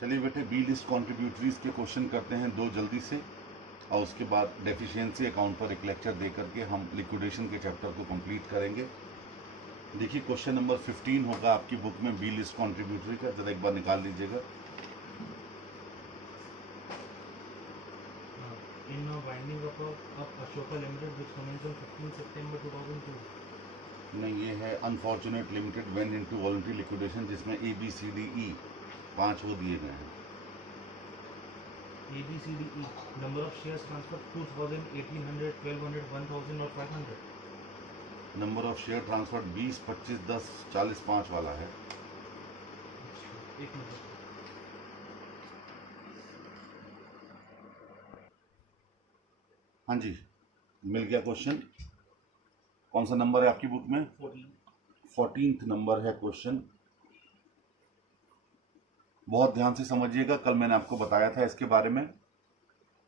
चलिए बेटे, B list contributories के क्वेश्चन करते हैं दो जल्दी से, और उसके बाद डेफिशिएंसी अकाउंट पर एक लेक्चर दे करके हम लिक्विडेशन के चैप्टर को कंप्लीट करेंगे। देखिए, क्वेश्चन नंबर 15 होगा आपकी बुक में बी लिस्ट कॉन्ट्रीब्यूटरी का, जरा एक बार निकाल लीजिएगा। In winding up of Ashoka Limited which commenced on 15 September 2002. नहीं, ये है unfortunate limited when into voluntary liquidation, जिसमें ABCDE 5 वो दिए गए हैं। ABCDE number of shares transferred 2000, 1800, 1200, 1000 और 500. नंबर ऑफ शेयर ट्रांसफर 20, 25, 10, 40, 5 वाला है। एक मिनट। हाँ जी, मिल गया क्वेश्चन। कौन सा नंबर है आपकी बुक में? 14th नंबर है क्वेश्चन। बहुत ध्यान से समझिएगा, कल मैंने आपको बताया था इसके बारे में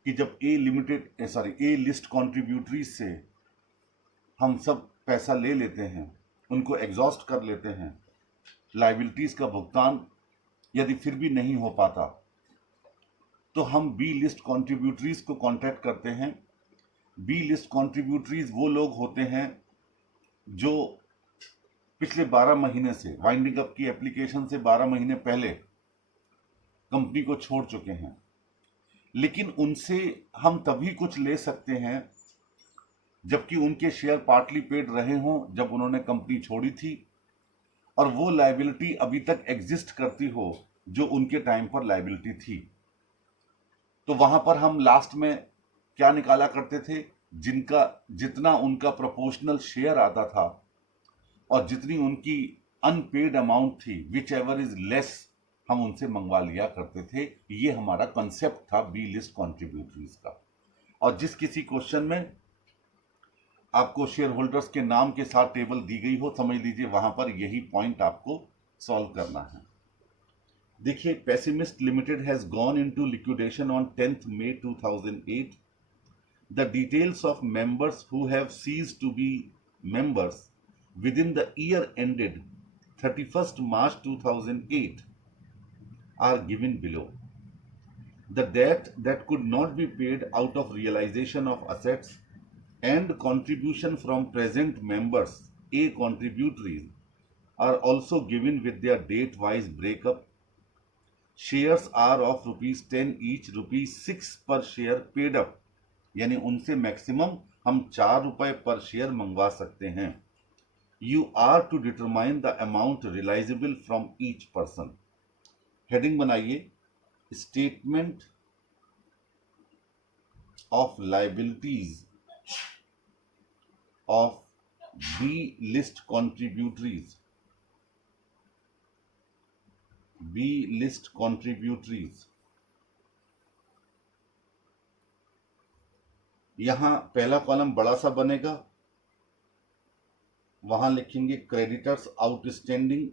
कि जब ए लिस्ट कॉन्ट्रीब्यूटरीज से हम सब पैसा ले लेते हैं, उनको एग्जॉस्ट कर लेते हैं, लायबिलिटीज का भुगतान यदि फिर भी नहीं हो पाता तो हम बी लिस्ट कॉन्ट्रीब्यूटरीज को कांटेक्ट करते हैं। बी लिस्ट कॉन्ट्रीब्यूटरीज वो लोग होते हैं जो पिछले 12 महीने से, वाइंडिंग अप की एप्लीकेशन से 12 महीने पहले कंपनी को छोड़ चुके हैं, लेकिन उनसे हम तभी कुछ ले सकते हैं जबकि उनके शेयर पार्टली पेड रहे हों जब उन्होंने कंपनी छोड़ी थी, और वो लायबिलिटी अभी तक एग्जिस्ट करती हो जो उनके टाइम पर लायबिलिटी थी। तो वहां पर हम लास्ट में क्या निकाला करते थे? जितना उनका प्रोपोर्शनल शेयर आता था और जितनी उनकी अनपेड अमाउंट थी, विच एवर इज लेस, हम उनसे मंगवा लिया करते थे। ये हमारा कंसेप्ट था बी लिस्ट कॉन्ट्रीब्यूटरीज का। और जिस किसी क्वेश्चन में आपको शेयर होल्डर्स के नाम के साथ टेबल दी गई हो, समझ लीजिए वहां पर यही पॉइंट आपको सॉल्व करना है। देखिए, pessimist limited has gone into liquidation on 10th May 2008. The details of members who have ceased to be members within the year ended 31st March 2008 are given below. The debt that could not be paid out of realization of assets and contribution from present members, A contributories, are also given with their date-wise breakup. Shares are of ₹10 each, ₹6 per share paid up, यानी उनसे maximum हम 4 रुपए पर share मंगवा सकते हैं। You are to determine the amount realisable from each person. Heading बनाइए, statement of liabilities of B list contributories. B list contributories, यहां पहला कॉलम बड़ा सा बनेगा, वहां लिखेंगे क्रेडिटर्स आउटस्टैंडिंग।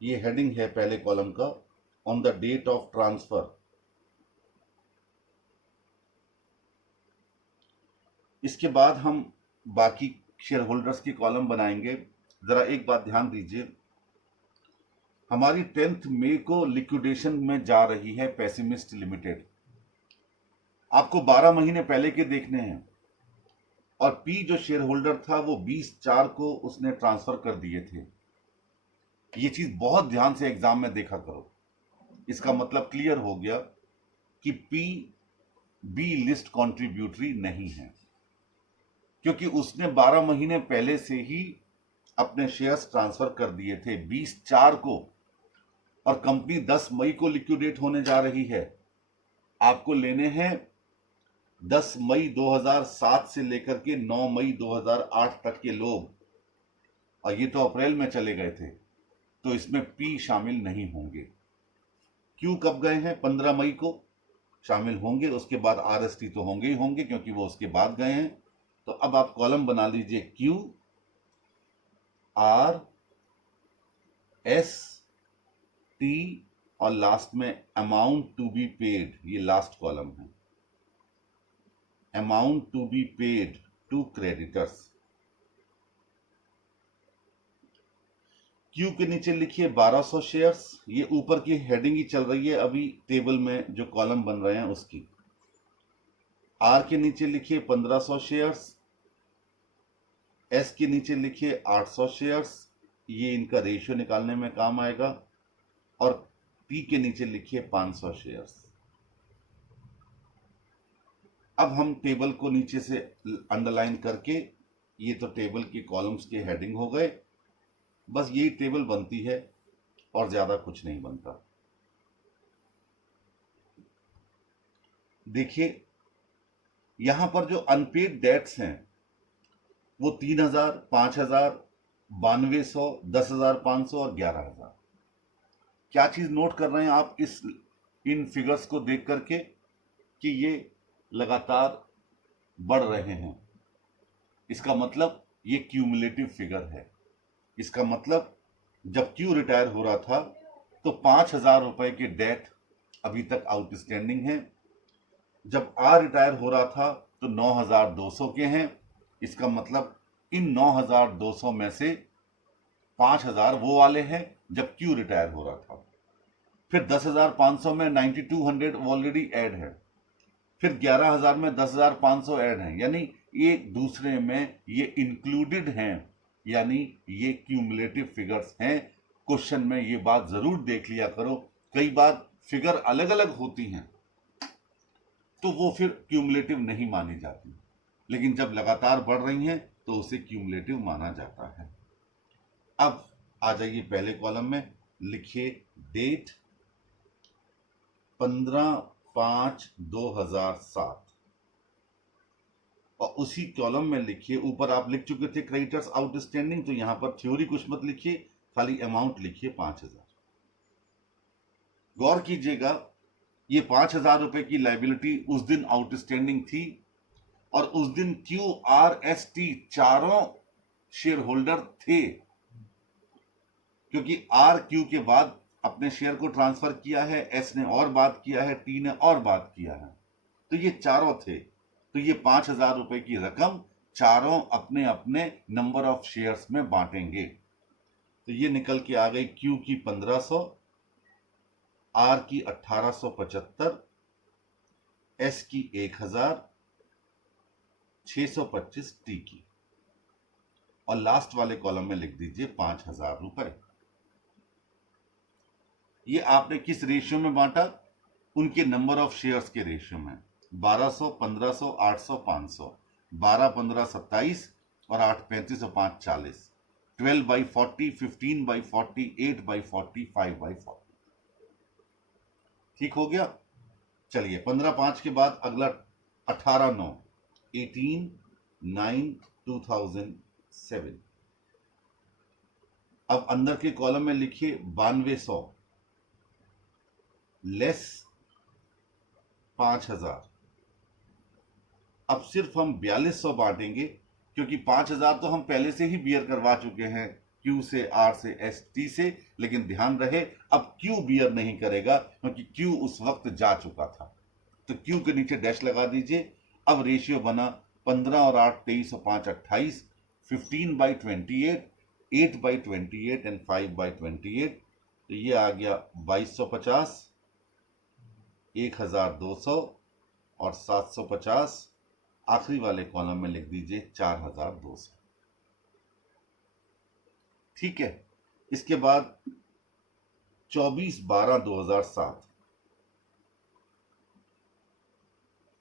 ये हेडिंग है पहले कॉलम का, on the date of transfer. इसके बाद हम बाकी शेयर होल्डर्स की कॉलम बनाएंगे। जरा एक बात ध्यान दीजिए, हमारी 10th मई को लिक्विडेशन में जा रही है पेसिमिस्ट लिमिटेड। आपको 12 महीने पहले के देखने हैं, और पी जो शेयर होल्डर था वो 20/4 को उसने ट्रांसफर कर दिए थे। ये चीज बहुत ध्यान से एग्जाम में देखा करो। इसका मतलब क्लियर हो गया कि पी बी लिस्ट कॉन्ट्रीब्यूटरी नहीं है, क्योंकि उसने 12 महीने पहले से ही अपने शेयर्स ट्रांसफर कर दिए थे 20/4 को, और कंपनी 10 मई को लिक्विडेट होने जा रही है। आपको लेने हैं 10 मई 2007 से लेकर के 9 मई 2008 तक के लोग, और ये तो अप्रैल में चले गए थे, तो इसमें पी शामिल नहीं होंगे। क्यू कब गए हैं? 15 मई को शामिल होंगे, उसके बाद आरएसटी तो होंगे ही होंगे क्योंकि वो उसके बाद गए हैं। तो अब आप कॉलम बना लीजिए, क्यू आर एस टी, और लास्ट में अमाउंट टू बी पेड। ये लास्ट कॉलम है, amount to be paid to creditors. Q के नीचे लिखिए 1200 शेयर्स, ये ऊपर की हेडिंग ही चल रही है अभी टेबल में जो कॉलम बन रहे हैं उसकी। आर के नीचे लिखिए 1500 शेयर्स, एस के नीचे लिखिए 800 शेयर्स, ये इनका रेशियो निकालने में काम आएगा, और पी के नीचे लिखिए 500 शेयर्स। अब हम टेबल को नीचे से अंडरलाइन करके, ये तो टेबल के कॉलम्स के हेडिंग हो गए, बस यही टेबल बनती है और ज्यादा कुछ नहीं बनता। देखिए यहां पर जो अनपेड डेट्स हैं वो 3000, 5000, 9200, 10,500 और 11,000। क्या चीज नोट कर रहे हैं आप इन फिगर्स को देख करके कि ये लगातार बढ़ रहे हैं। इसका मतलब ये क्यूमुलेटिव फिगर है। इसका मतलब जब क्यू रिटायर हो रहा था तो 5,000 रुपए के डेट अभी तक आउटस्टैंडिंग है। जब आर रिटायर हो रहा था तो 9,200 के हैं। इसका मतलब इन 9,200 में से 5,000 वो वाले हैं जब क्यू रिटायर हो रहा था। फिर 10,500 में 9,200 ऑलरेडी ऐड है। फिर 11,000 में 10,500 ऐड हैं, यानी एक दूसरे में ये इंक्लूडेड हैं, यानी ये क्यूमुलेटिव फिगर्स हैं। क्वेश्चन में ये बात जरूर देख लिया करो, कई बार फिगर अलग अलग होती हैं तो वो फिर क्यूमुलेटिव नहीं मानी जाती, लेकिन जब लगातार बढ़ रही हैं तो उसे क्यूमुलेटिव माना जाता है। अब आ जाइए पहले कॉलम में, लिखिए डेट 15/5/2007 और उसी कॉलम में लिखिए, ऊपर आप लिख चुके थे क्रेडिटर्स आउटस्टैंडिंग, तो यहां पर थ्योरी कुछ मत लिखिए, खाली अमाउंट लिखिए 5,000। गौर कीजिएगा ये 5,000 रुपए की लाइबिलिटी उस दिन आउटस्टैंडिंग थी और उस दिन क्यू आर एस टी चारों शेयर होल्डर थे, क्योंकि आर क्यू के बाद अपने शेयर को ट्रांसफर किया है, एस ने और बात किया है, टी ने और बात किया है, तो ये चारों थे। तो ये 5,000 रुपए की रकम चारों अपने अपने नंबर ऑफ शेयर्स में बांटेंगे। तो ये निकल के आ गई क्यू की 1,500, आर की 1,875, एस की 1,000, 625 टी की, और लास्ट वाले कॉलम में लिख दीजिए 5,000 रुपए। ये आपने किस रेशियो में बांटा? उनके नंबर ऑफ शेयर्स के रेशियो में। 1200, 1500, 800, 500, 12, 15, 27 और 8, 35 और 5, 40, 12/40, 15/40, 8/40, 5/40। ठीक हो गया। चलिए 15/5 के बाद अगला 18/9, 18/9/2007। अब अंदर के कॉलम में लिखिए 9200 लेस 5,000। अब सिर्फ हम 4,200 बांटेंगे, क्योंकि 5,000 तो हम पहले से ही बियर करवा चुके हैं क्यू से, आर से, एस, टी से, लेकिन ध्यान रहे अब क्यू बियर नहीं करेगा क्योंकि क्यू उस वक्त जा चुका था। तो क्यू के नीचे डैश लगा दीजिए। अब रेशियो बना 15 और 8, 23 और 5, 28, 15/28, 8/28 एंड 5/28। तो ये आ गया 2,250, 1,200 और 750। आखिरी वाले कॉलम में लिख दीजिए 4,200। ठीक है। इसके बाद 24/12/2007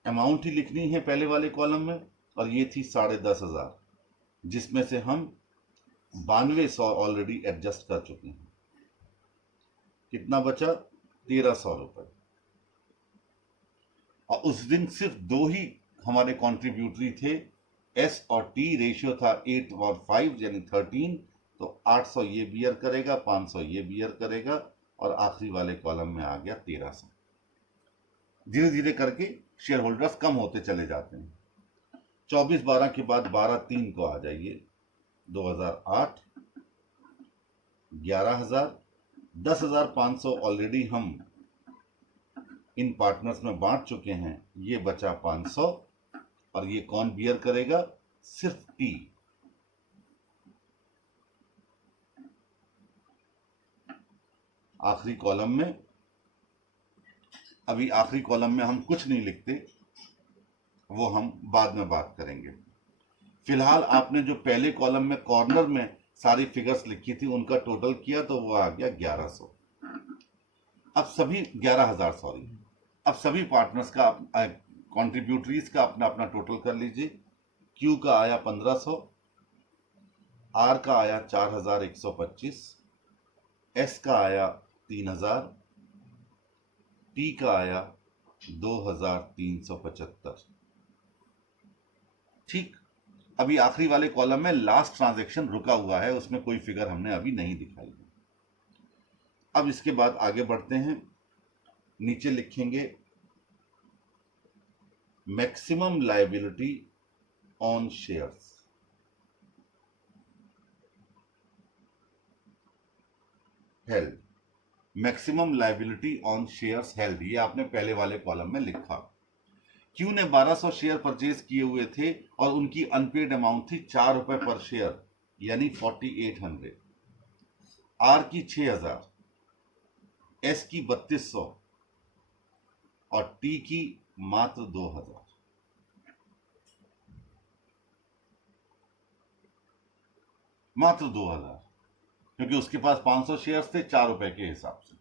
अमाउंट ही लिखनी है पहले वाले कॉलम में, और ये थी 10,500, जिसमें से हम 9200 ऑलरेडी एडजस्ट कर चुके हैं। कितना बचा? 1,300 रुपए। और उस दिन सिर्फ दो ही हमारे कॉन्ट्रीब्यूटरी थे, एस और टी। रेशियो था 8 और 5 यानी 13। तो 800 ये बियर करेगा, 500 ये बियर करेगा, और आखिरी वाले कॉलम में आ गया 1,300। धीरे धीरे करके शेयर होल्डर्स कम होते चले जाते हैं। 24/12 के बाद 12/3 को आ जाइए, 2008, 11,000, 10,500 ऑलरेडी हम इन पार्टनर्स में बांट चुके हैं। ये बचा 500, और ये कौन बियर करेगा? सिर्फ टी। आखिरी कॉलम में, अभी आखिरी कॉलम में हम कुछ नहीं लिखते, वो हम बाद में बात करेंगे। फिलहाल आपने जो पहले कॉलम में कॉर्नर में सारी फिगर्स लिखी थी उनका टोटल किया तो वो आ गया 1100। अब सभी 11,000 सॉरी, अब सभी पार्टनर्स का कंट्रीब्यूटरीज का अपना अपना टोटल कर लीजिए। क्यू का आया 1500, आर का आया 4125, एस का आया 3000, टी का आया 2375। ठीक, अभी आखिरी वाले कॉलम में लास्ट ट्रांजैक्शन रुका हुआ है, उसमें कोई फिगर हमने अभी नहीं दिखाई है। अब इसके बाद आगे बढ़ते हैं, नीचे लिखेंगे maximum liability on shares. Held, maximum liability on shares held, ये आपने पहले वाले कॉलम में लिखा। क्यू ने 1200 शेयर परचेज किए हुए थे और उनकी अनपेड अमाउंट थी 4 रुपए पर शेयर, यानी 4800। आर की 6000, एस की 3200 और टी की मात्र 2000। मात्र 2000, क्योंकि उसके पास 500 शेयर्स थे 4 रुपए के हिसाब से।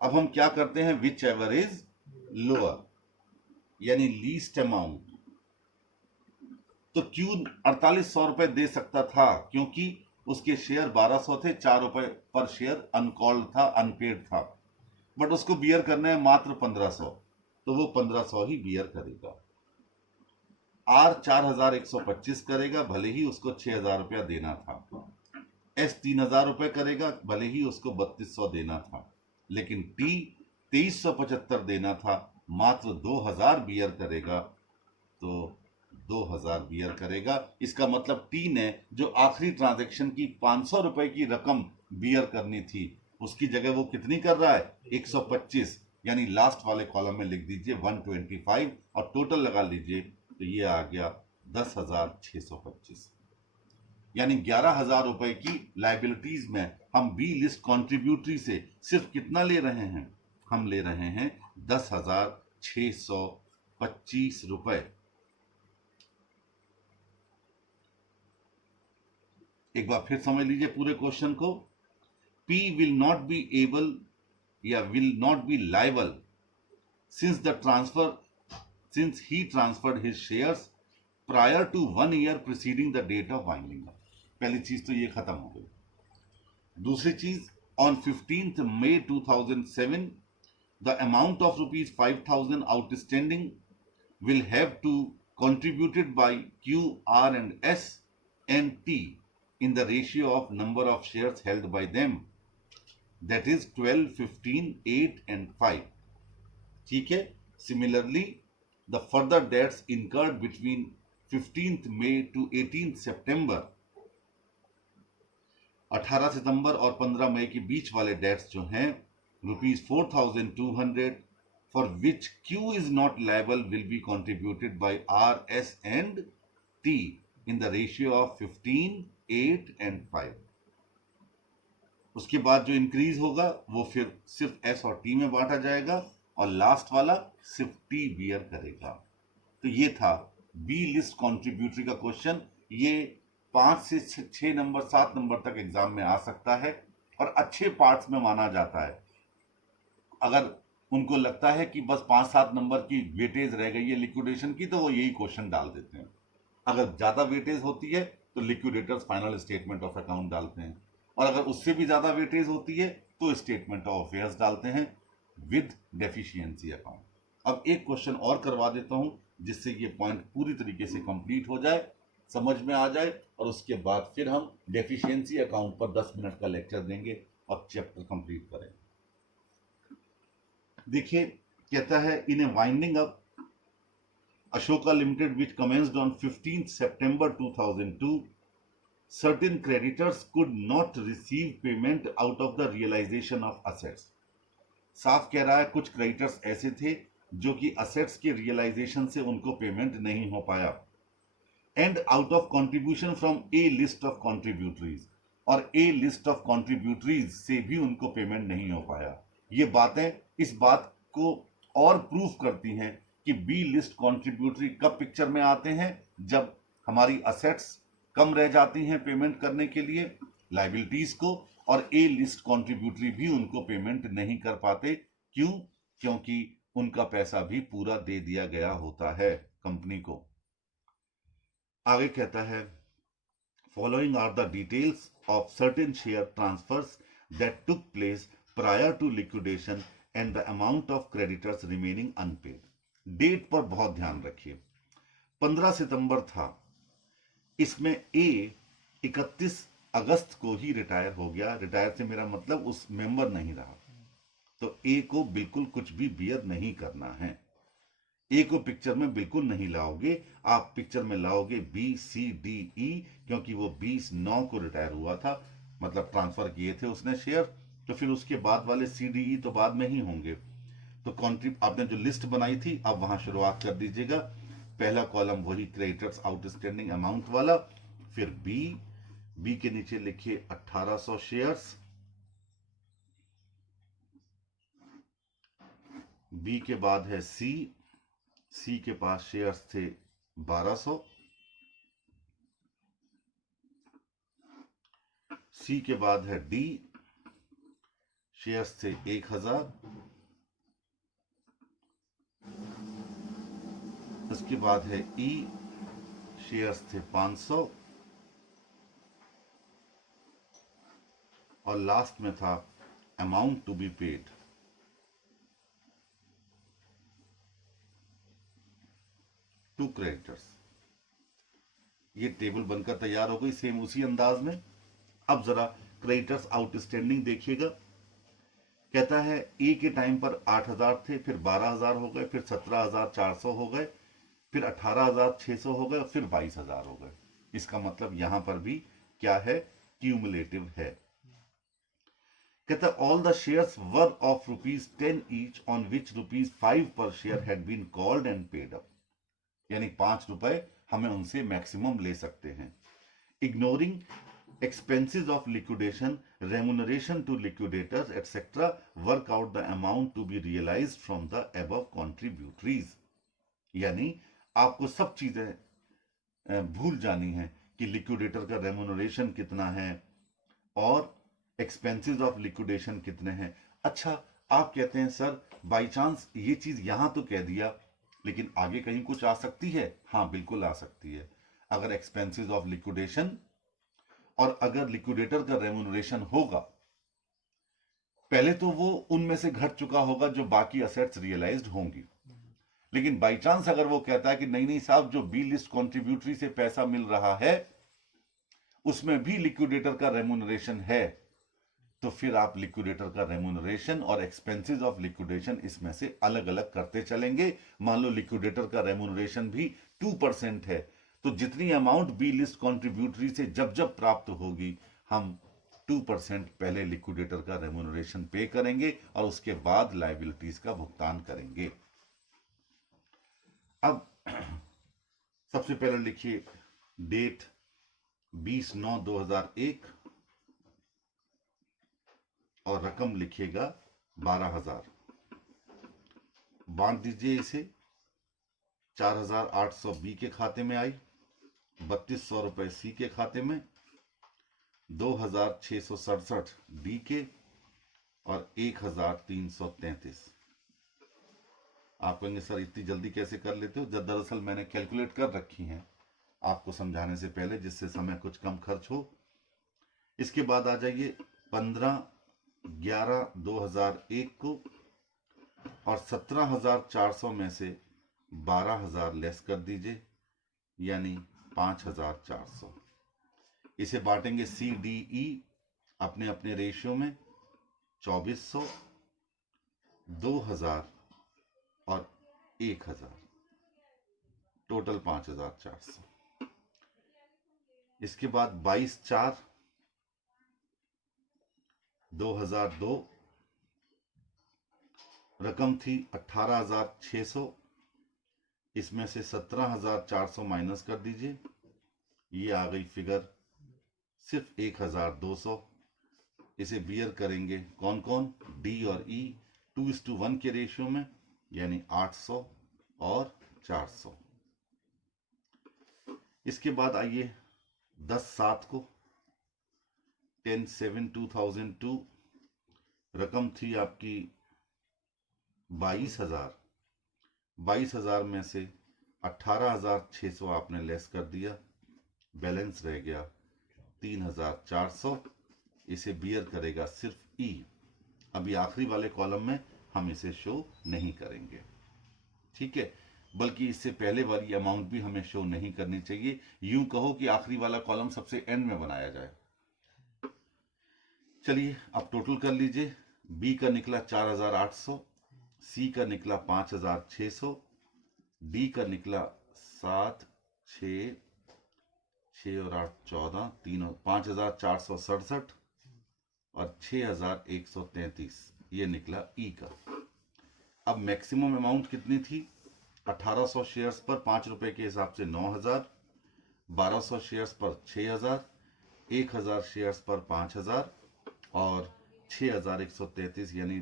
अब हम क्या करते हैं, विच एवर इज लोअर, यानी लीस्ट अमाउंट। तो क्यू 4800 रुपए दे सकता था क्योंकि उसके शेयर 1200 थे, 4 रुपए पर शेयर अनकॉल्ड था, अनपेड था, बट उसको बियर करना है मात्र 1500, तो वो 1500 ही बियर करेगा। आर 4125 करेगा, भले ही उसको 6000 रुपया देना था। एस 3000 रुपए करेगा, भले ही उसको 3200 देना था, लेकिन टी 2375 देना था, मात्र 2000 बियर करेगा, तो 2000 बियर करेगा। इसका मतलब टी ने जो आखिरी ट्रांजैक्शन की 500 रुपए की रकम बियर करनी थी, उसकी जगह वो कितनी कर रहा है, 125, यानी लास्ट वाले कॉलम में लिख दीजिए 125 और टोटल लगा लीजिए, तो ये आ गया 10,625। यानी 11,000 रुपए की लायबिलिटीज में हम बी लिस्ट कॉन्ट्रीब्यूटरी से सिर्फ कितना ले रहे हैं, हम ले रहे हैं 10,625 रुपए। एक बार फिर समझ लीजिए पूरे क्वेश्चन को। P will not be able या will not be liable since he transferred his shares prior to 1 year preceding the date of winding up। पहली चीज तो ये खत्म हो गई। दूसरी चीज, on 15th May 2007 the amount of rupees 5,000 outstanding will have to contributed by Q, R and S and T in the ratio of number of shares held by them, that is 12, 15, 8 and 5। ठीक है। Similarly, the further debts incurred between 15th May to 18th September, 18 सितंबर और 15 मई के बीच वाले dates जो हैं, ₹4,200 for which Q is not liable will be contributed by R, S and T in the ratio of 15, 8 and 5। उसके बाद जो increase होगा वो फिर सिर्फ एस और टी में बांटा जाएगा और लास्ट वाला सिर्फ टी बियर करेगा। तो ये था बी लिस्ट कॉन्ट्रीब्यूटरी का क्वेश्चन। ये 5 से 6 नंबर 7 नंबर तक एग्जाम में आ सकता है और अच्छे पार्ट्स में माना जाता है। अगर उनको लगता है कि बस 5-7 नंबर की वेटेज रह गई है लिक्विडेशन की, तो वो यही क्वेश्चन डाल देते हैं। अगर ज्यादा वेटेज होती है तो liquidators final statement of account डालते हैं, और अगर उससे भी ज्यादा वेटेज होती है तो स्टेटमेंट ऑफ अफेयर्स डालते हैं विद डेफिशिएंसी अकाउंट। अब एक क्वेश्चन और करवा देता हूं जिससे ये पॉइंट पूरी तरीके से कंप्लीट हो जाए, समझ में आ जाए, और उसके बाद फिर हम डेफिशिएंसी अकाउंट पर 10 मिनट का लेक्चर देंगे और चैप्टर कंप्लीट करेंगे। देखिए, कहता है in a winding up Ashoka Limited, which commenced on 15th September 2002, certain creditors could not receive payment out of the realization of assets। साफ कह रहा है कुछ क्रेडिटर्स ऐसे थे जो कि असेट्स के रियलाइजेशन से उनको पेमेंट नहीं हो पाया। And out of contribution from a list of contributories, और ए लिस्ट ऑफ कॉन्ट्रीब्यूटरीज से भी उनको पेमेंट नहीं हो पाया। ये बातें इस बात को और प्रूफ करती हैं कि बी लिस्ट कॉन्ट्रीब्यूटरी कब पिक्चर में आते हैं, जब हमारी असेट्स कम रह जाती हैं पेमेंट करने के लिए लाइबिलिटीज को, और ए लिस्ट कॉन्ट्रीब्यूटरी भी उनको पेमेंट नहीं कर पाते। क्यों? क्योंकि उनका पैसा भी पूरा दे दिया गया होता है कंपनी को। आगे कहता है, following are the details of certain share transfers that took place prior to liquidation and the amount of creditors remaining unpaid. Date पर बहुत ध्यान रखिए। 15 सितंबर था, इसमें ए 31 अगस्त को ही रिटायर हो गया। रिटायर से मेरा मतलब उस मेंबर नहीं रहा, तो ए को बिल्कुल कुछ भी बियर नहीं करना है। ए को पिक्चर में बिल्कुल नहीं लाओगे, आप पिक्चर में लाओगे बी सी डी ई, क्योंकि वो 20/9 को रिटायर हुआ था, मतलब ट्रांसफर किए थे उसने शेयर, तो फिर उसके बाद वाले सी डी ई तो बाद में ही होंगे। तो आपने जो लिस्ट बनाई थी, अब वहां शुरुआत कर दीजिएगा। पहला कॉलम वही क्रेडिटर्स आउटस्टैंडिंग अमाउंट वाला, फिर बी के नीचे लिखिए 1800 शेयर्स, बी के बाद है सी के पास शेयर्स थे 1200, सी के बाद है डी, शेयर्स थे 1000, उसके बाद है ई, शेयर्स थे 500, और लास्ट में था amount to be paid. To creditors. ये टेबल बनकर तैयार हो गई सेम उसी अंदाज में। अब जरा क्रेडिटर्स आउटस्टैंडिंग देखिएगा। कहता है ए के टाइम पर 8000 थे, फिर 12000 हो गए, फिर 17400 हो गए, फिर 18600 हो गए, और फिर 22000 हो गए। इसका मतलब यहां पर भी क्या है? क्यूमुलेटिव है। कहता है all the shares were of ₹10 each on which ₹5 per share had been called and paid up. यानी 5 रुपए हमें उनसे मैक्सिमम ले सकते हैं। Ignoring expenses of liquidation, remuneration to liquidators, etc., work out the amount to be realized from the above contributories। यानी आपको सब चीजें भूल जानी है कि लिक्विडेटर का रेमुनरेशन कितना है और एक्सपेंसेस ऑफ लिक्विडेशन कितने हैं। अच्छा, आप कहते हैं सर बाई चांस ये चीज यहां तो कह दिया, लेकिन आगे कहीं कुछ आ सकती है? हाँ, बिल्कुल आ सकती है। अगर एक्सपेंसेस ऑफ लिक्विडेशन और अगर लिक्विडेटर का रेमुनरेशन होगा, पहले तो वो उनमें से घट चुका होगा जो बाकी असेट्स रियलाइज्ड होंगी। लेकिन बाई चांस अगर वो कहता है कि नहीं नहीं साहब, जो बी लिस्ट कॉन्ट्रीब्यूटरी से पैसा मिल रहा है उसमें भी लिक्विडेटर का रेमुनरेशन है, तो फिर आप लिक्विडेटर का रेमुनरेशन और एक्सपेंसेस ऑफ लिक्विडेशन इसमें से अलग अलग करते चलेंगे। मान लो लिक्विडेटर का रेमुनरेशन भी 2% है, तो जितनी अमाउंट बी लिस्ट कॉन्ट्रीब्यूटरी से जब जब प्राप्त होगी, हम 2% पहले लिक्विडेटर का रेमुनरेशन पे करेंगे और उसके बाद लायबिलिटीज का भुगतान करेंगे। अब सबसे पहले लिखिए डेट 20/9/2001 और रकम लिखिएगा 12,000। बांट दीजिए इसे। 4,800 बी के खाते में आई, 3200 रुपए सी के खाते में, 2,667 डी के और 1,333। आप कहेंगे सर इतनी जल्दी कैसे कर लेते हो? जब दरअसल मैंने कैलकुलेट कर रखी हैं आपको समझाने से पहले, जिससे समय कुछ कम खर्च हो। इसके बाद आ जाइए 15/11/2001 को, और 17,400 में से 12,000 लेस कर दीजिए, यानी 5,400। इसे बांटेंगे सी डी ई अपने अपने रेशियो में, 2400, 2,000 और 1,000, टोटल 5,400। इसके बाद 22/4/2002 रकम थी 18,600, इसमें से 17,400 माइनस कर दीजिए, ये आ गई फिगर सिर्फ 1200। इसे बियर करेंगे कौन कौन, डी और ई 2:1 के रेशियो में, यानी 800 और 400। इसके बाद आइए 10/7 को, 10/7/2002, रकम थी आपकी 22,000। 22,000 में से 18,600 आपने लेस कर दिया, बैलेंस रह गया 3,400। इसे बियर करेगा सिर्फ ई। अभी आखिरी वाले कॉलम में हम इसे शो नहीं करेंगे, ठीक है, बल्कि इससे पहले वाली अमाउंट भी हमें शो नहीं करनी चाहिए। यूं कहो कि आखिरी वाला कॉलम सबसे एंड में बनाया जाए। चलिए अब टोटल कर लीजिए। बी का निकला 4,800, सी का निकला 5,600, डी का निकला 7, 6, 6 और 8 14, 5,467 और 6,133, ये निकला ई का। अब मैक्सिमम अमाउंट कितनी थी, 1800 शेयर्स पर 5 रुपए के हिसाब से 9,000, 1200 शेयर्स पर 6,000, 1,000 शेयर्स पर 5,000 और 6,133 यानी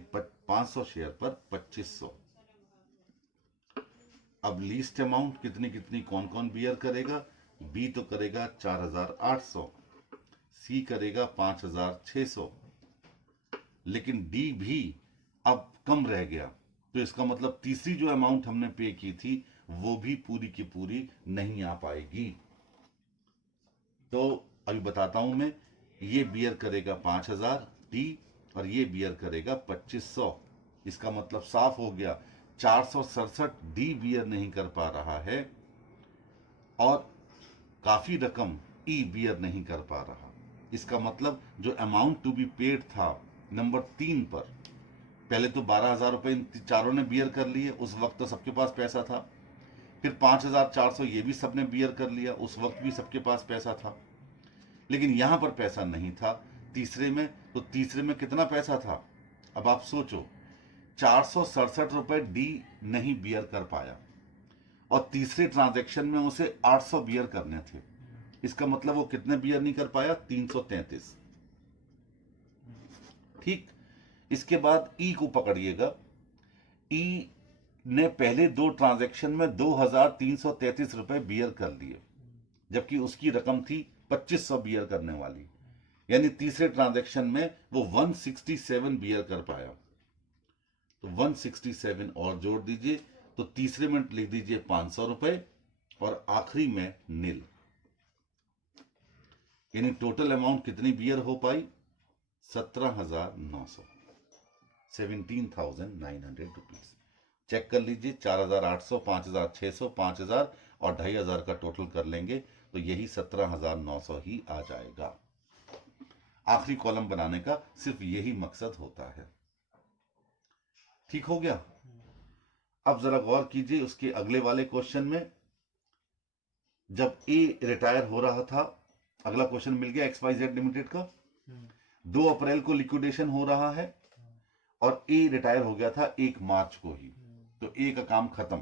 500 शेयर पर 2,500। अब लीस्ट अमाउंट कितनी कितनी कौन कौन बियर करेगा, बी तो करेगा 4,800, सी करेगा 5,600, लेकिन डी भी अब कम रह गया, तो इसका मतलब तीसरी जो अमाउंट हमने पे की थी वो भी पूरी की पूरी नहीं आ पाएगी। तो अभी बताता हूं मैं, ये बियर करेगा 5,000 डी और ये बियर करेगा 2,500। इसका मतलब साफ हो गया, 467 डी बियर नहीं कर पा रहा है और काफी रकम ई बियर नहीं कर पा रहा। इसका मतलब जो अमाउंट टू बी पेड था नंबर 3 पर, पहले तो 12,000 रुपए इन चारों ने बियर कर लिए, उस वक्त तो सबके पास पैसा था। फिर 5,400 ये भी सबने बियर कर लिया, उस वक्त भी सबके पास पैसा था। लेकिन यहां पर पैसा नहीं था तीसरे में, तो तीसरे में कितना पैसा था, अब आप सोचो, 467 रुपए डी नहीं बियर कर पाया और तीसरे ट्रांजैक्शन में उसे 800 बियर करने थे। इसका मतलब वो कितने बियर नहीं कर पाया, 333। ठीक, इसके बाद ई को पकड़िएगा। ई ने पहले 2 ट्रांजैक्शन में 2,333 रुपए बियर कर लिए, जबकि उसकी रकम थी 2,500 बियर करने वाली, यानी तीसरे ट्रांजैक्शन में वो 167 बियर कर पाया। तो 167 और जोड़ दीजिए, तो तीसरे में लिख दीजिए 500 रुपए और आखिरी में नील, यानी टोटल अमाउंट कितनी बियर हो पाई, 17,900, 17,900 रुपीज। चेक कर लीजिए, 4,800, 5,600, 5,000 और 2,500 का टोटल कर लेंगे तो यही 17,900 ही आ जाएगा। आखिरी कॉलम बनाने का सिर्फ यही मकसद होता है। ठीक हो गया। अब जरा गौर कीजिए उसके अगले वाले क्वेश्चन में, जब ए रिटायर हो रहा था, अगला क्वेश्चन मिल गया XYZ लिमिटेड का, 2 अप्रैल को लिक्विडेशन हो रहा है और ए रिटायर हो गया था 1 मार्च को ही, तो ए का काम खत्म।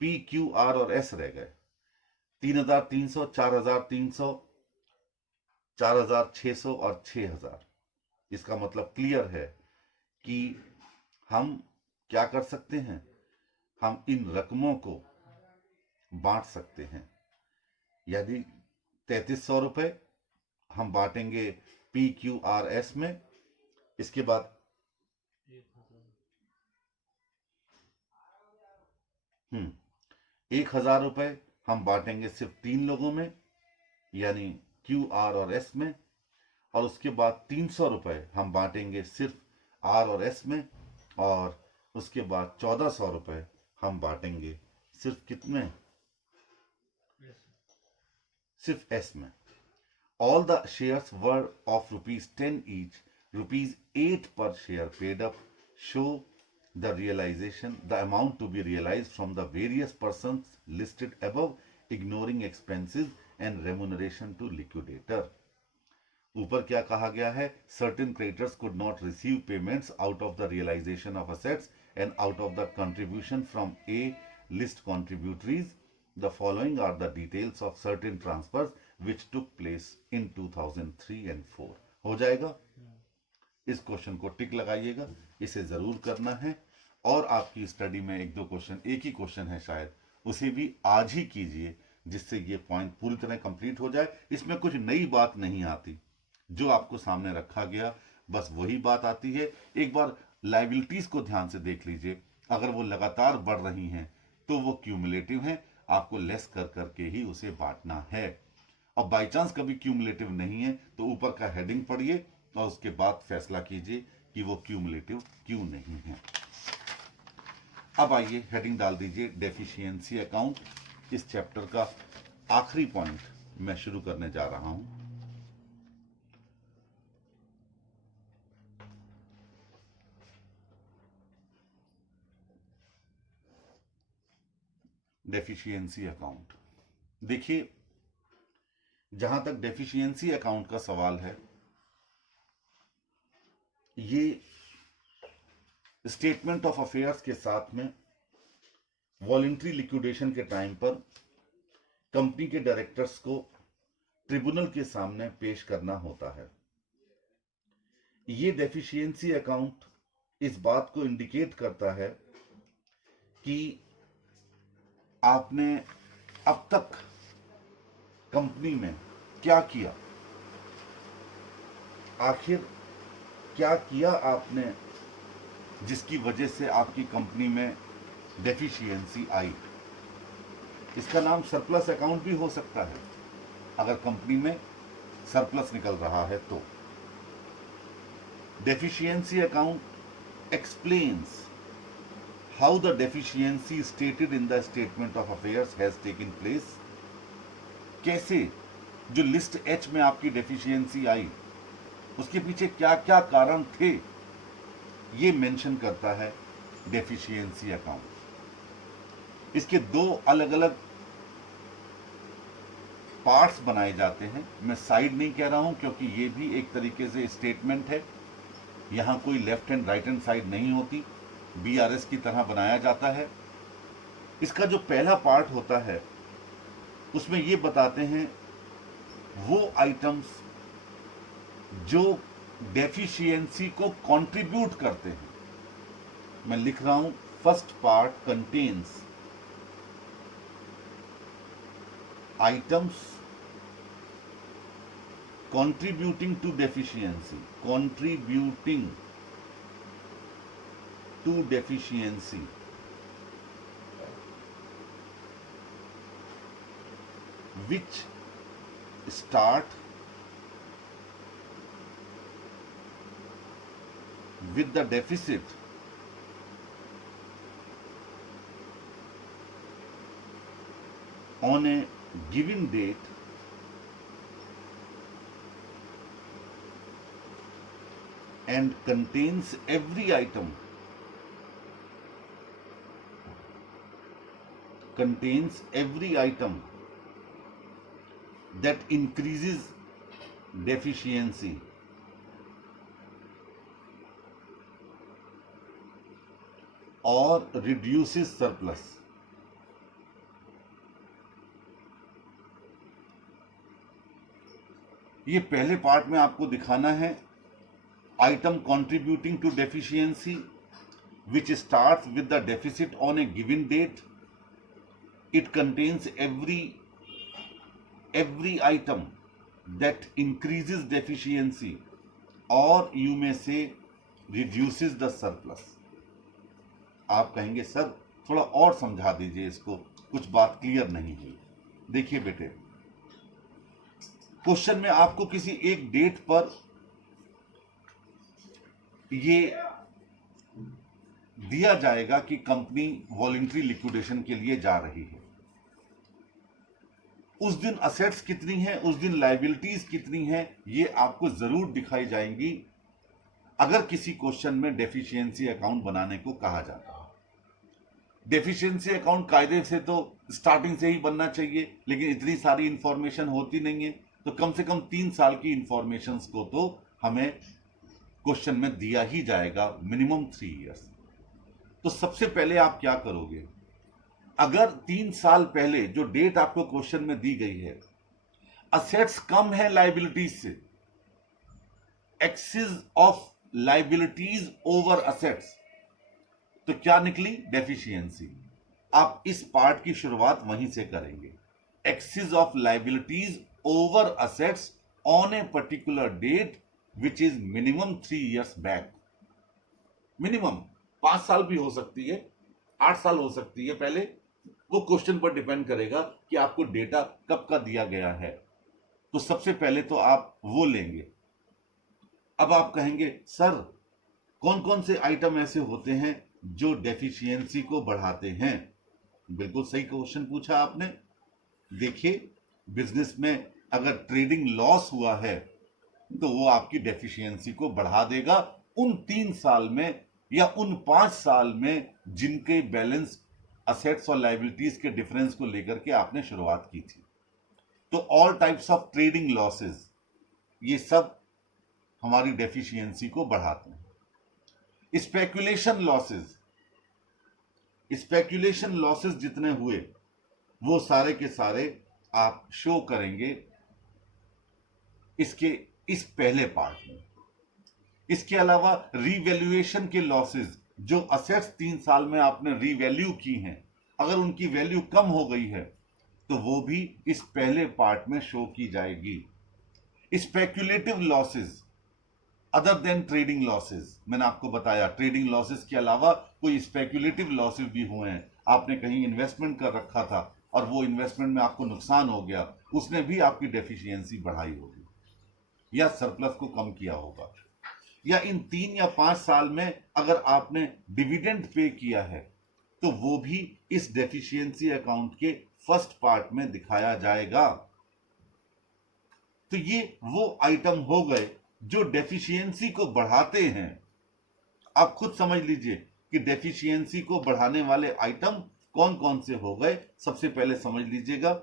पी, क्यू, आर और एस रह गए, 3,300, 4,300, 4,600 और 6,000। इसका मतलब क्लियर है कि हम क्या कर सकते हैं, हम इन रकमों को बांट सकते हैं। यदि 3,300 रुपए हम बांटेंगे पी, क्यू, आर, एस में, इसके बाद 1,000 रुपए हम बांटेंगे सिर्फ 3 लोगों में, यानी क्यू, आर और एस में, और उसके बाद 300 रुपए हम बांटेंगे सिर्फ आर और एस में, और उसके बाद 1,400 रुपए हम बांटेंगे सिर्फ कितने, सिर्फ एस में। All the shares were of ₹10 each, ₹8 per share paid up, show the realization, the amount to be realized from the various persons listed above, ignoring expenses and remuneration to liquidator. ऊपर क्या कहा गया है, certain creditors could not receive payments out of the realization of assets and out of the contribution from A list contributories. The following are the details of certain transfers which took place in 2003 and 4। हो जाएगा? इस question को टिक लगाइएगा, इसे जरूर करना है। और आपकी स्टडी में एक दो क्वेश्चन, एक ही क्वेश्चन है शायद, उसे भी आज ही कीजिए, जिससे ये पॉइंट पूरी तरह कंप्लीट हो जाए। इसमें कुछ नई बात नहीं आती, जो आपको सामने रखा गया बस वही बात आती है। एक बार लायबिलिटीज को ध्यान से देख लीजिए, अगर वो लगातार बढ़ रही हैं तो वो क्यूमुलेटिव हैं, आपको लेस कर करके ही उसे बांटना है। और बाई चांस कभी क्यूमुलेटिव नहीं है तो ऊपर का हेडिंग पढ़िए और उसके बाद फैसला कीजिए कि वो क्यूमुलेटिव क्यों नहीं है। अब आइए हेडिंग डाल दीजिए डेफिशिएंसी अकाउंट। इस चैप्टर का आखिरी पॉइंट मैं शुरू करने जा रहा हूं। Deficiency account. देखिए, जहां तक डेफिशिएंसी अकाउंट का सवाल है, ये स्टेटमेंट ऑफ अफेयर्स के साथ में वॉलंटरी लिक्विडेशन के टाइम पर कंपनी के डायरेक्टर्स को ट्रिब्यूनल के सामने पेश करना होता है। ये डेफिशिएंसी अकाउंट इस बात को इंडिकेट करता है कि आपने अब तक कंपनी में क्या किया, आखिर क्या किया आपने जिसकी वजह से आपकी कंपनी में डेफिशिएंसी आई। इसका नाम सरप्लस अकाउंट भी हो सकता है, अगर कंपनी में सरप्लस निकल रहा है तो। Deficiency account explains how the deficiency stated in the statement of affairs has taken place. कैसे जो लिस्ट एच में आपकी डेफिशिएंसी आई, उसके पीछे क्या क्या कारण थे, ये मेंशन करता है डेफिशिएंसी अकाउंट। इसके दो अलग अलग पार्ट्स बनाए जाते हैं। मैं साइड नहीं कह रहा हूं क्योंकि ये भी एक तरीके से स्टेटमेंट है, यहां कोई left hand right hand side नहीं होती, बीआरएस की तरह बनाया जाता है। इसका जो पहला पार्ट होता है उसमें ये बताते हैं वो आइटम्स जो डेफिशिएंसी को कंट्रीब्यूट करते हैं। मैं लिख रहा हूं, first part contains items contributing to deficiency, contributing to deficiency, which start with the deficit on a given date and contains every item that increases deficiency or reduces surplus। ये पहले part में आपको दिखाना है item contributing to deficiency which starts with the deficit on a given date. It contains every item that increases deficiency or you may say reduces the surplus। आप कहेंगे sir थोड़ा और समझा दीजिए इसको, कुछ बात क्लियर नहीं हुई। देखिए बेटे, क्वेश्चन में आपको किसी एक डेट पर ये दिया जाएगा कि कंपनी वॉलंटरी लिक्विडेशन के लिए जा रही है। उस दिन असेट्स कितनी हैं, उस दिन लायबिलिटीज कितनी हैं, ये आपको जरूर दिखाई जाएंगी अगर किसी क्वेश्चन में डेफिशिएंसी अकाउंट बनाने को कहा जाता है। डेफिशिएंसी अकाउंट कायदे से तो स्टार्टिंग से ही बनना चाहिए, लेकिन इतनी सारी इंफॉर्मेशन होती नहीं है, तो कम से कम 3 साल की इंफॉर्मेशन को तो हमें क्वेश्चन में दिया ही जाएगा, मिनिमम 3 इयर्स। तो सबसे पहले आप क्या करोगे, अगर 3 साल पहले जो डेट आपको क्वेश्चन में दी गई है, असेट्स कम है लाइबिलिटीज से, excess of liabilities over assets, तो क्या निकली? डेफिशिएंसी। आप इस पार्ट की शुरुआत वहीं से करेंगे। Excess of liabilities over assets on a particular date which is minimum 3 years back. Minimum 5 साल भी हो सकती है, 8 साल हो सकती है पहले, वो क्वेश्चन पर डिपेंड करेगा कि आपको डेटा कब का दिया गया है। तो सबसे पहले तो आप वो लेंगे। अब आप कहेंगे सर कौन कौन से आइटम ऐसे होते हैं जो डेफिशिएंसी को बढ़ाते हैं? बिल्कुल सही क्वेश्चन पूछा आपने। देखिए, बिजनेस में अगर ट्रेडिंग लॉस हुआ है तो वो आपकी डेफिशिएंसी को बढ़ा देगा उन 3 साल में या उन 5 साल में जिनके बैलेंस असेट्स और लायबिलिटीज के डिफरेंस को लेकर के आपने शुरुआत की थी। तो all types of trading losses, ये सब हमारी डेफिशिएंसी को बढ़ाते हैं। स्पेकुलेशन लॉसेस जितने हुए वो सारे के सारे आप शो करेंगे इस पहले पार्ट में। इसके अलावा रीवैल्यूएशन के लॉसेस, जो असेट्स 3 साल में आपने रीवैल्यू की हैं, अगर उनकी वैल्यू कम हो गई है तो वो भी इस पहले पार्ट में शो की जाएगी। Speculative losses other than trading losses, मैंने आपको बताया ट्रेडिंग लॉसेस के अलावा कोई स्पेक्युलेटिव लॉसेस भी हुए हैं। आपने कहीं इन्वेस्टमेंट कर रखा था और वो इन्वेस्टमेंट में आपको नुकसान हो गया, उसने भी आपकी डेफिशिएंसी बढ़ाई होगी या सरप्लस को कम किया होगा। या इन 3 या 5 साल में अगर आपने डिविडेंड पे किया है तो वो भी इस डेफिशिएंसी अकाउंट के फर्स्ट पार्ट में दिखाया जाएगा। तो ये वो आइटम हो गए जो डेफिशिएंसी को बढ़ाते हैं। आप खुद समझ लीजिए कि डेफिशिएंसी को बढ़ाने वाले आइटम कौन कौन से हो गए। सबसे पहले समझ लीजिएगा,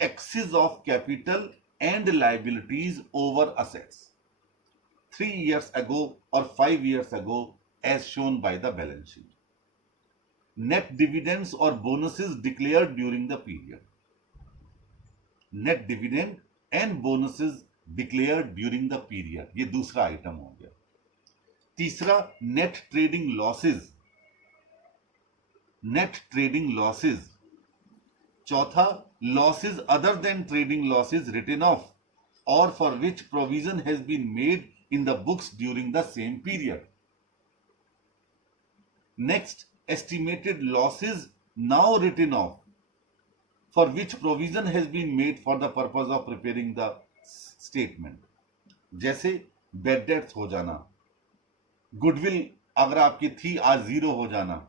excess of capital and liabilities over assets 3 years ago or 5 years ago as shown by the balance sheet. Net dividends or bonuses declared during the period. Net dividend and bonuses declared during the period, ये दूसरा item हो गया। तीसरा, net trading losses. चौथा, losses other than trading losses written off or for which provision has been made in the books during the same period. Next, estimated losses now written off for which provision has been made for the purpose of preparing the statement. जैसे bad debts हो जाना, goodwill अगर आपकी थी आज 0 हो जाना,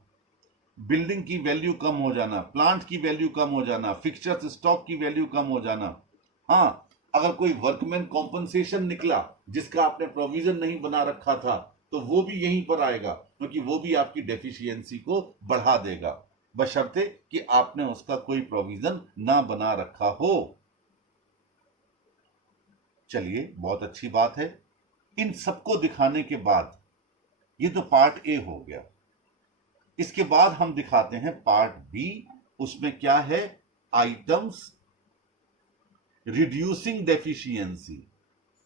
building की वैल्यू कम हो जाना, प्लांट की वैल्यू कम हो जाना, फिक्सचर्स स्टॉक की वैल्यू कम हो जाना। हाँ, अगर कोई वर्कमैन कॉम्पनसेशन निकला जिसका आपने प्रोविजन नहीं बना रखा था तो वो भी यहीं पर आएगा, क्योंकि वो भी आपकी डेफिशिएंसी को बढ़ा देगा, बशर्ते कि आपने उसका कोई प्रोविजन ना बना रखा हो। चलिए, बहुत अच्छी बात है। इन सबको दिखाने के बाद ये तो पार्ट ए हो गया। इसके बाद हम दिखाते हैं पार्ट बी। उसमें क्या है? Items reducing deficiency.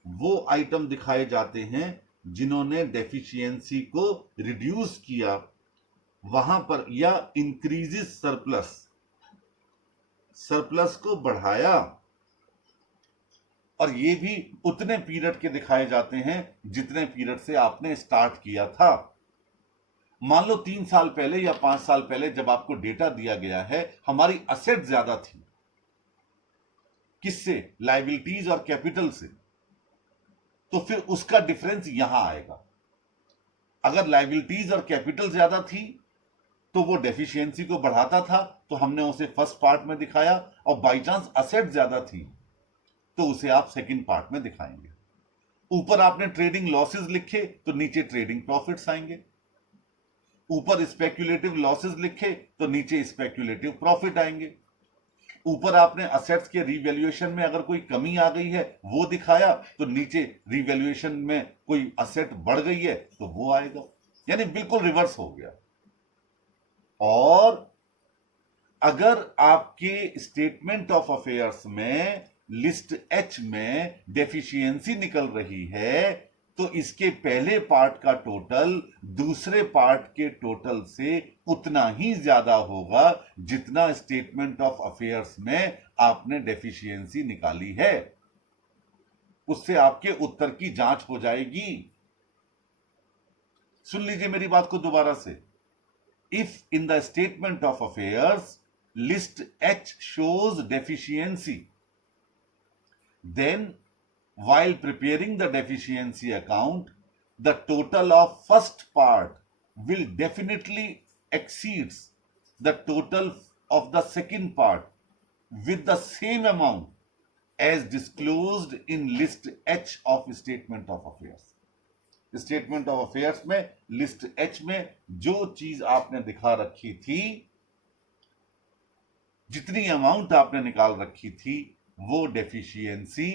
वो आइटम दिखाए जाते हैं जिन्होंने डेफिशिएंसी को रिड्यूस किया वहां पर, या इंक्रीजेस सरप्लस को बढ़ाया। और ये भी उतने पीरियड के दिखाए जाते हैं जितने पीरियड से आपने स्टार्ट किया था। मान लो 3 साल पहले या 5 साल पहले जब आपको डेटा दिया गया है, हमारी असेट ज्यादा थी। किससे? लायबिलिटीज और कैपिटल से। तो फिर उसका डिफरेंस यहां आएगा। अगर लायबिलिटीज और कैपिटल ज्यादा थी तो वो डेफिशिएंसी को बढ़ाता था, तो हमने उसे फर्स्ट पार्ट में दिखाया, और बाई चांस असेट ज्यादा थी तो उसे आप सेकंड पार्ट में दिखाएंगे। ऊपर आपने ट्रेडिंग लॉसेस लिखे तो नीचे ट्रेडिंग प्रॉफिट्स आएंगे। ऊपर स्पेक्युलेटिव लॉसेस लिखे तो नीचे स्पेक्युलेटिव प्रॉफिट आएंगे। ऊपर आपने असेट्स के रीवैल्यूएशन में अगर कोई कमी आ गई है वो दिखाया, तो नीचे रीवैल्यूएशन में कोई असेट बढ़ गई है तो वो आएगा। यानी बिल्कुल रिवर्स हो गया। और अगर आपके स्टेटमेंट ऑफ अफेयर्स में लिस्ट एच में डेफिशिएंसी निकल रही है तो इसके पहले पार्ट का टोटल दूसरे पार्ट के टोटल से उतना ही ज्यादा होगा जितना स्टेटमेंट ऑफ अफेयर्स में आपने डेफिशिएंसी निकाली है। उससे आपके उत्तर की जांच हो जाएगी। सुन लीजिए मेरी बात को दोबारा से। If in the statement of affairs list H shows deficiency, then while preparing the deficiency account, the total of first part will definitely exceeds the total of the second part with the same amount as disclosed in list H of statement of affairs. Statement of affairs में list H में जो चीज आपने दिखा रखी थी, जितनी amount आपने निकाल रखी थी, वो डेफिशिएंसी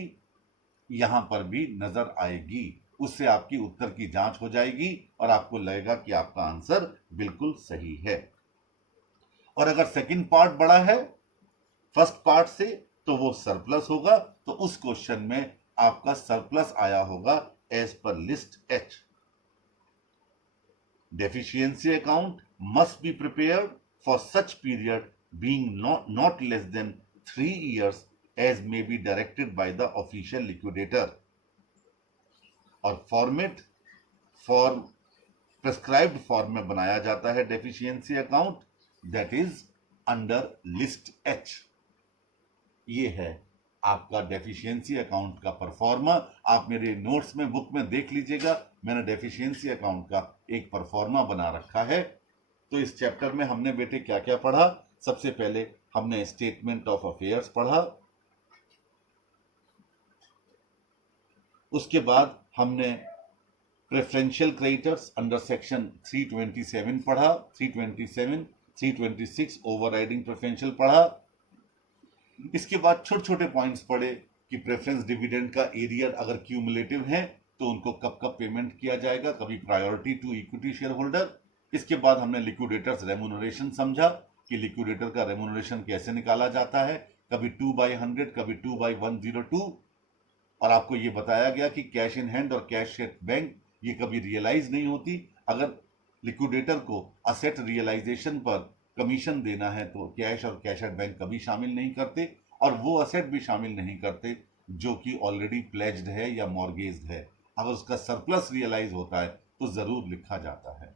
यहां पर भी नजर आएगी। उससे आपकी उत्तर की जांच हो जाएगी और आपको लगेगा कि आपका आंसर बिल्कुल सही है। और अगर सेकंड पार्ट बड़ा है फर्स्ट पार्ट से तो वो सरप्लस होगा, तो उस क्वेश्चन में आपका सरप्लस आया होगा as per list H. Deficiency account must be prepared for such period being not less than 3 years as may be directed by the official liquidator, और फॉर्मेट फॉर्म प्रेस्क्राइब्ड फॉर्म में बनाया जाता है deficiency account, that is under list H. ये है आपका deficiency account का pro forma. आप मेरे नोट्स में बुक में देख लीजिएगा, मैंने डेफिशिएंसी अकाउंट का एक परफॉर्मा बना रखा है। तो इस चैप्टर में हमने बेटे क्या क्या पढ़ा? सबसे पहले हमने स्टेटमेंट ऑफ अफेयर्स पढ़ा, उसके बाद हमने प्रेफरेंशियल क्रेडिटर्स अंडर सेक्शन 327 पढ़ा, 327, 326 ओवरराइडिंग प्रेफरेंशियल पढ़ा। इसके बाद छोटे छोटे पॉइंट्स पढ़े कि प्रेफरेंस डिविडेंड का एरियर अगर क्यूमुलेटिव है तो उनको कब कब पेमेंट किया जाएगा, कभी priority to equity share holder. इसके बाद हमने लिक्विडेटर्स रेम्यूनरेशन समझा कि लिक्विडेटर का रेम्यूनरेशन कैसे निकाला जाता है, कभी 2/100, कभी 2/102। और आपको ये बताया गया कि कैश इन हैंड और कैश एट बैंक ये कभी रियलाइज नहीं होती। अगर लिक्विडेटर को असेट रियलाइजेशन पर कमीशन देना है तो कैश और कैश एट बैंक कभी शामिल नहीं करते, और वो असेट भी शामिल नहीं करते जो कि ऑलरेडी प्लेज्ड है या मॉर्गेज्ड है। अगर उसका सरप्लस रियलाइज होता है तो जरूर लिखा जाता है।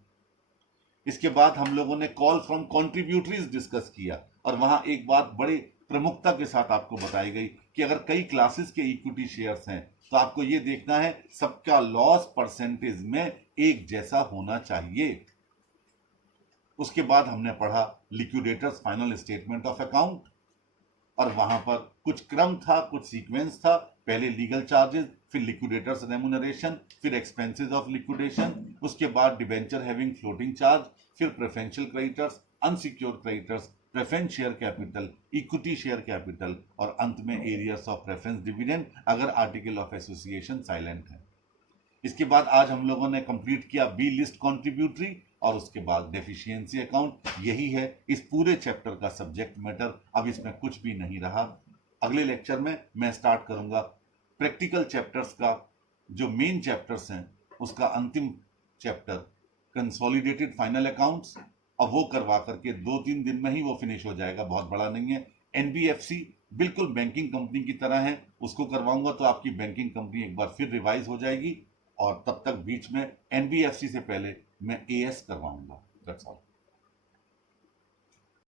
इसके बाद हम लोगों ने कॉल फ्रॉम कॉन्ट्रीब्यूटरीज डिस्कस किया, और वहां एक बात बड़ी प्रमुखता के साथ आपको बताई गई कि अगर कई क्लासेस के इक्विटी शेयर्स हैं तो आपको यह देखना है सबका लॉस परसेंटेज में एक जैसा होना चाहिए। उसके बाद हमने पढ़ा liquidators final statement of account, और वहां पर कुछ क्रम था, कुछ सीक्वेंस था। पहले लीगल चार्जेस, फिर लिक्विडेटर्स रेम्यूनरेशन, फिर एक्सपेंसेस ऑफ लिक्विडेशन, उसके बाद डिबेंचर हैविंग फ्लोटिंग चार्ज, फिर preferential creditors, unsecured creditors, preference share capital, equity share capital, और अंत में एरियर्स ऑफ प्रेफरेंस डिविडेंड अगर आर्टिकल ऑफ एसोसिएशन साइलेंट है। इसके बाद आज हम लोगों ने कंप्लीट किया बी लिस्ट कॉन्ट्रीब्यूटरी, और उसके बाद डेफिशिएंसी अकाउंट। यही है इस पूरे चैप्टर का सब्जेक्ट मैटर। अब इसमें कुछ भी नहीं रहा। अगले लेक्चर में मैं स्टार्ट करूंगा प्रैक्टिकल चैप्टर्स का, जो मेन चैप्टर्स हैं उसका अंतिम चैप्टर कंसोलिडेटेड फाइनल अकाउंट्स। अब वो करवा करके 2-3 दिन में ही वो फिनिश हो जाएगा, बहुत बड़ा नहीं है। एनबीएफसी बिल्कुल बैंकिंग कंपनी की तरह है, उसको करवाऊंगा तो आपकी बैंकिंग कंपनी एक बार फिर रिवाइज हो जाएगी। और तब तक बीच में एनबीएफसी से पहले मैं एएस करवाऊंगा। That's all.